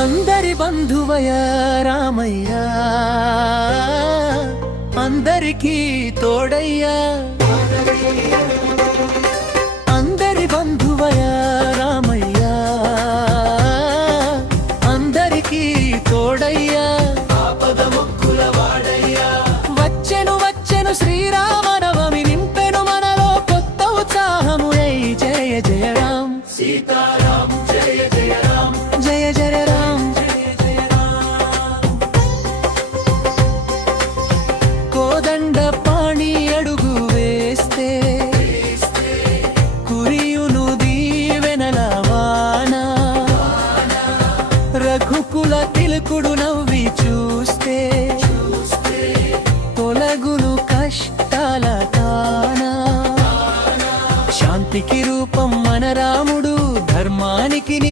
అందరి బంధువయ రామయ్య, అందరికీ తోడయ్యా. అందరి బంధువయ రామయ్య, అందరికీ తోడయ్యా. ఆపద మొక్కుల వాడయ్యా. వచ్చెను వచ్చెను శ్రీరామనవమి, నింపెను మనలో కొత్త ఉత్సాహము. జయ జయ రామ్ సీతారాం, జయ జయ రామ్, జయ జయ రామ్, జయ జయ రామ్. కోదండ పాణి అడుగు వేస్తే కురియును దీవెనల వాన. రఘుకుల తిలకుడు నవ్వి చూస్తే